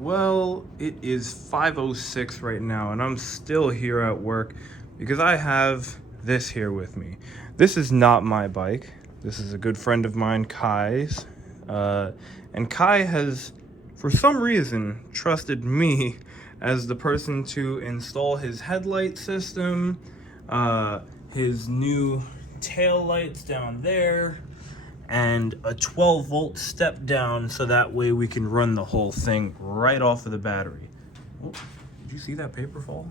Well, it is 5:06 right now, and I'm still here at work because I have this here with me. This is not my bike. This is a good friend of mine, Kai's. And Kai has, for some reason, trusted me as the person to install his headlight system, his new tail lights down there, and a 12-volt step down, so that way we can run the whole thing right off of the battery. Oh, did you see that paper fall?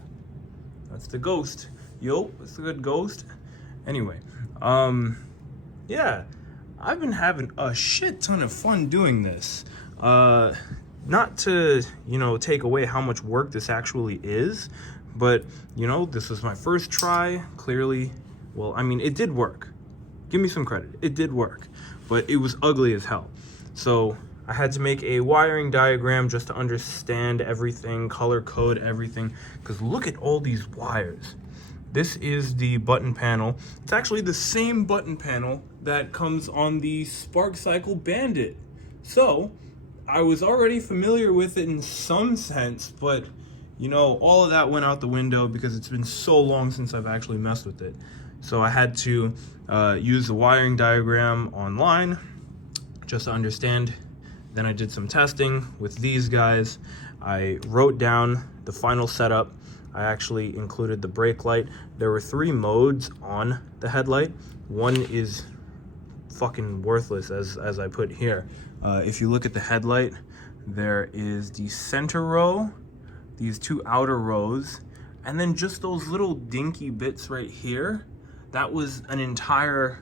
That's the ghost. Yo, that's a good ghost. Anyway, yeah, I've been having a shit ton of fun doing this. Not to, take away how much work this actually is, but, this was my first try. Clearly, well, I mean, it did work. Give me some credit. It did work, but it was ugly as hell. So I had to make a wiring diagram just to understand everything, color code everything, because look at all these wires. This is the button panel. It's actually the same button panel that comes on the Spark Cycle Bandit. So I was already familiar with it in some sense, but all of that went out the window because it's been so long since I've actually messed with it. So I had to use the wiring diagram online just to understand. Then I did some testing with these guys. I wrote down the final setup. I actually included the brake light. There were 3 modes on the headlight. One is fucking worthless, as I put here. If you look at the headlight, there is the center row, these 2 outer rows, and then just those little dinky bits right here. That was an entire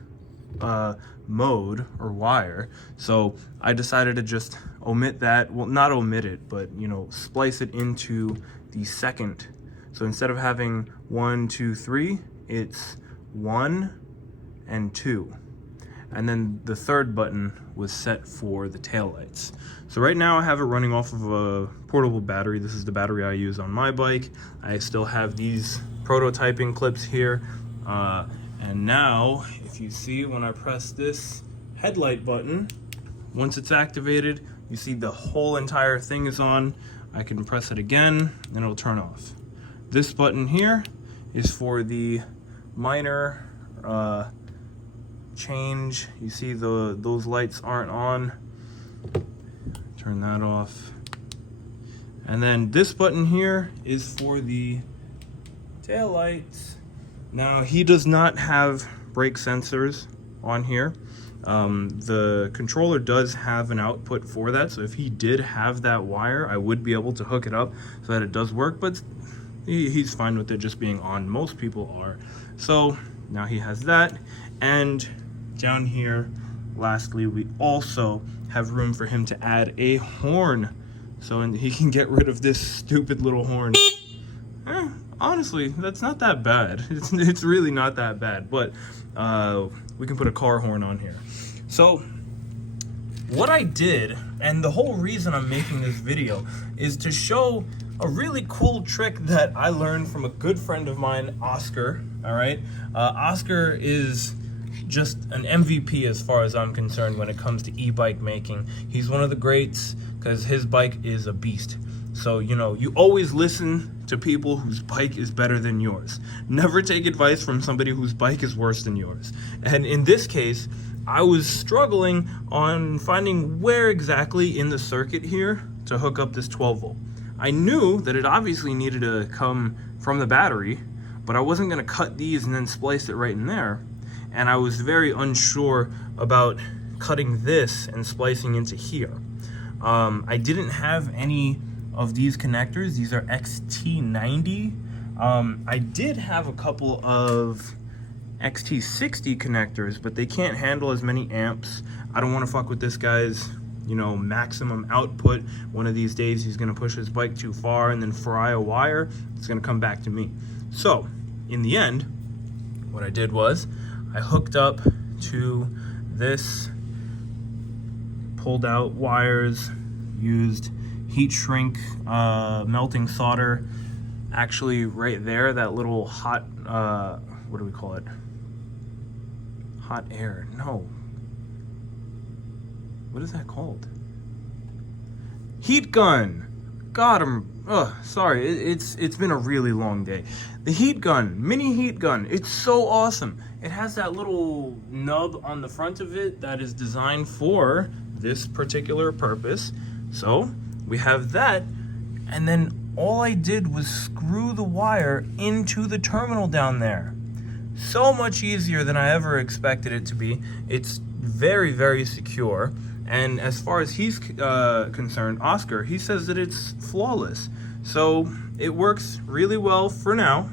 mode or wire. So I decided to just omit that. Well, not omit it, but splice it into the second. So instead of having 1, 2, 3, it's 1 and 2. And then the third button was set for the taillights. So right now I have it running off of a portable battery. This is the battery I use on my bike. I still have these prototyping clips here. And now, if you see when I press this headlight button, once it's activated, you see the whole entire thing is on. I can press it again and it'll turn off. This button here is for the minor change. You see those lights aren't on. Turn that off. And then this button here is for the tail lights. Now, he does not have brake sensors on here. The controller does have an output for that, so if he did have that wire, I would be able to hook it up so that it does work, but he's fine with it just being on. Most people are. So now he has that. And down here, lastly, we also have room for him to add a horn, so he can get rid of this stupid little horn. Honestly, that's not that bad. It's really not that bad, but we can put a car horn on here. So what I did, and the whole reason I'm making this video, is to show a really cool trick that I learned from a good friend of mine, Oscar. All right, Oscar is just an MVP as far as I'm concerned when it comes to e-bike making. He's one of the greats because his bike is a beast. So, you always listen to people whose bike is better than yours. Never take advice from somebody whose bike is worse than yours. And in this case, I was struggling on finding where exactly in the circuit here to hook up this 12 volt. I knew that it obviously needed to come from the battery, but I wasn't gonna cut these and then splice it right in there. And I was very unsure about cutting this and splicing into here. I didn't have any of these connectors. These are XT90. I did have a couple of XT60 connectors, but they can't handle as many amps. I don't want to fuck with this guy's, maximum output. One of these days he's gonna push his bike too far and then fry a wire. It's gonna come back to me. So in the end, what I did was I hooked up to this, pulled out wires, used heat shrink melting solder. Actually right there, that little hot what do we call it? Hot air. No, what is that called? Heat gun. God, sorry. It's been a really long day. The heat gun, mini heat gun. It's so awesome. It has that little nub on the front of it that is designed for this particular purpose. So we have that, and then all I did was screw the wire into the terminal down there. So much easier than I ever expected it to be. It's very, very secure. And as far as he's concerned, Oscar, he says that it's flawless. So it works really well for now.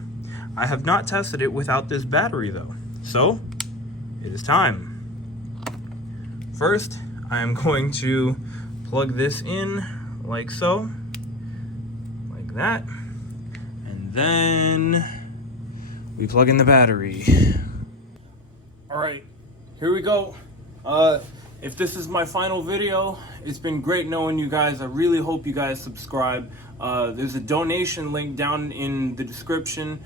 I have not tested it without this battery though. So it is time. First, I am going to plug this in like so, like that. And then we plug in the battery. All right, here we go. If this is my final video, it's been great knowing you guys. I really hope you guys subscribe. There's a donation link down in the description.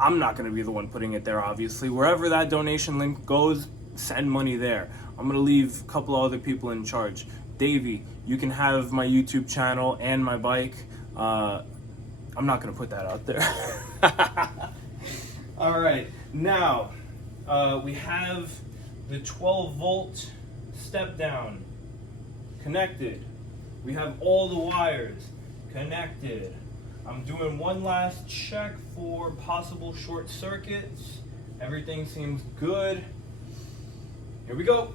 I'm not going to be the one putting it there, obviously. Wherever that donation link goes, send money there. I'm going to leave a couple of other people in charge. Davey, you can have my YouTube channel and my bike. I'm not going to put that out there. All right, now we have the 12-volt step down connected. We have all the wires connected. I'm doing one last check for possible short circuits. Everything seems good. Here we go.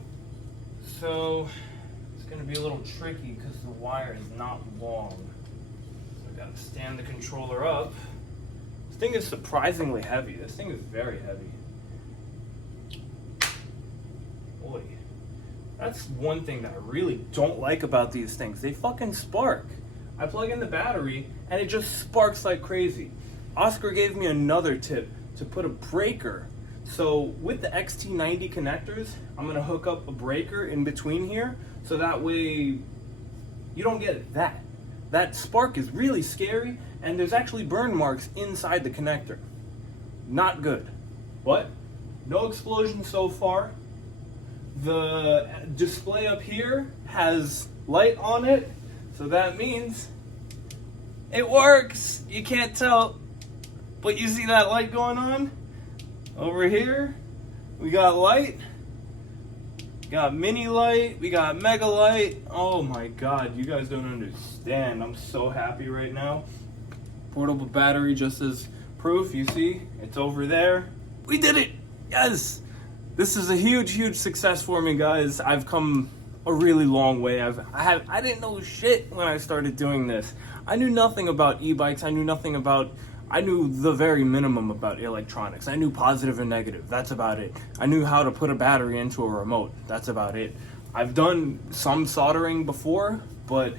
So it's gonna be a little tricky because the wire is not long. So I gotta stand the controller up. This thing is surprisingly heavy. This thing is very heavy. Boy. That's one thing that I really don't like about these things. They fucking spark. I plug in the battery and it just sparks like crazy. Oscar gave me another tip to put a breaker. So with the XT90 connectors, I'm gonna hook up a breaker in between here so that way you don't get that. That spark is really scary and there's actually burn marks inside the connector. Not good. What? No explosion so far. The display up here has light on it, so that means it works. You can't tell, but you see that light going on? Over here, we got light, got mini light, we got mega light. Oh my God, you guys don't understand. I'm so happy right now. Portable battery just as proof, you see, it's over there. We did it, yes. This is a huge, huge success for me, guys. I've come a really long way. I didn't know shit when I started doing this. I knew nothing about e-bikes. I knew the very minimum about electronics. I knew positive and negative. That's about it. I knew how to put a battery into a remote. That's about it. I've done some soldering before, but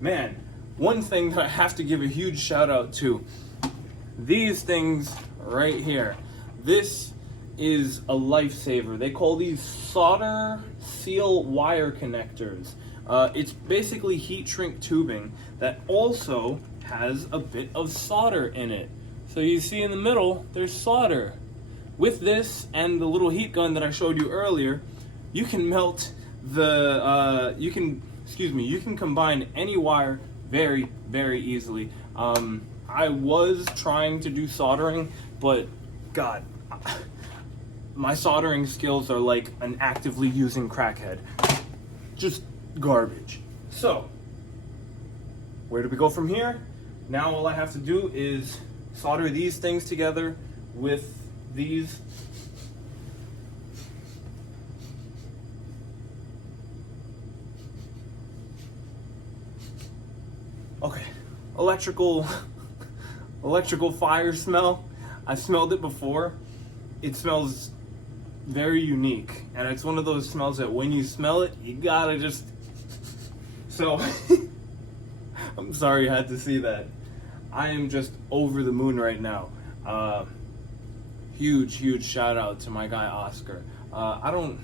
man, one thing that I have to give a huge shout out to, these things right here. This is a lifesaver. They call these solder seal wire connectors. It's basically heat shrink tubing that also has a bit of solder in it. So you see in the middle, there's solder. With this and the little heat gun that I showed you earlier, you can melt the, you can combine any wire very, very easily. I was trying to do soldering, but God, my soldering skills are like an actively using crackhead. Just garbage. So, where do we go from here? Now all I have to do is solder these things together with these. Okay, electrical fire smell. I smelled it before. It smells very unique, and it's one of those smells that when you smell it, you gotta just... So, I'm sorry you had to see that. I am just over the moon right now. Huge shout out to my guy Oscar. I don't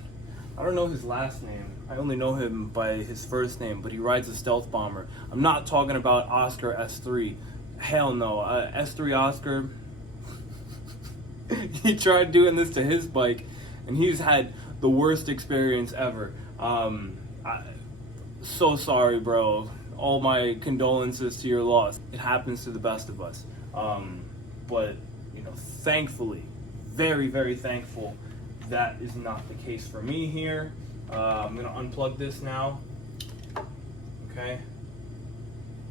know his last name. I only know him by his first name, but he rides a stealth bomber. I'm not talking about Oscar S3. Hell no. S3 Oscar, he tried doing this to his bike, and he's had the worst experience ever. So sorry, bro. all my condolences to your loss. It happens to the best of us. But, you know, thankfully, very, very thankful, that is not the case for me here. I'm gonna unplug this now. Okay.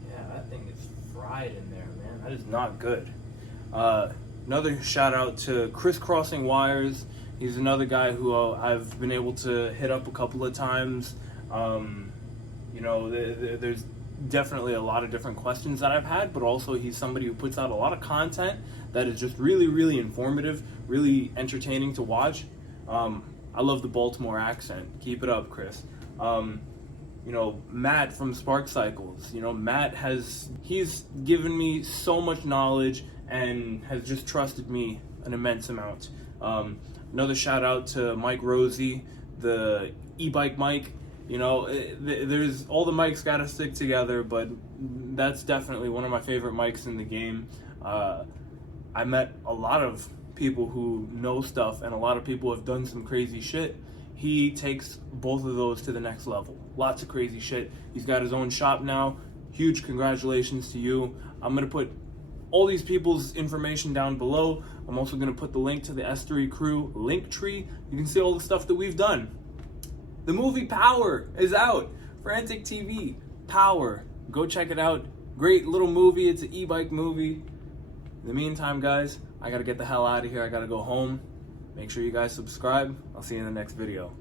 Yeah, that thing is fried in there, man. That is not good. Another shout out to Crisscrossing Wires. He's another guy who I've been able to hit up a couple of times. You know, there's definitely a lot of different questions that I've had, but also he's somebody who puts out a lot of content that is just really, really informative, really entertaining to watch. I love the Baltimore accent. Keep it up, Chris. You know, Matt from Spark Cycles. You know, Matt he's given me so much knowledge and has just trusted me an immense amount. Another shout out to Mike Rosie, the e-bike mic. You know, there's all the mics gotta stick together, but that's definitely one of my favorite mics in the game. I met a lot of people who know stuff, and a lot of people have done some crazy shit. He takes both of those to the next level. Lots of crazy shit. He's got his own shop now. Huge congratulations to you. I'm gonna put all these people's information down below. I'm also gonna put the link to the S3 Crew link tree. You can see all the stuff that we've done. The movie Power is out. Frantic TV, Power. Go check it out. Great little movie. It's an e-bike movie. In the meantime, guys, I gotta get the hell out of here. I gotta go home. Make sure you guys subscribe. I'll see you in the next video.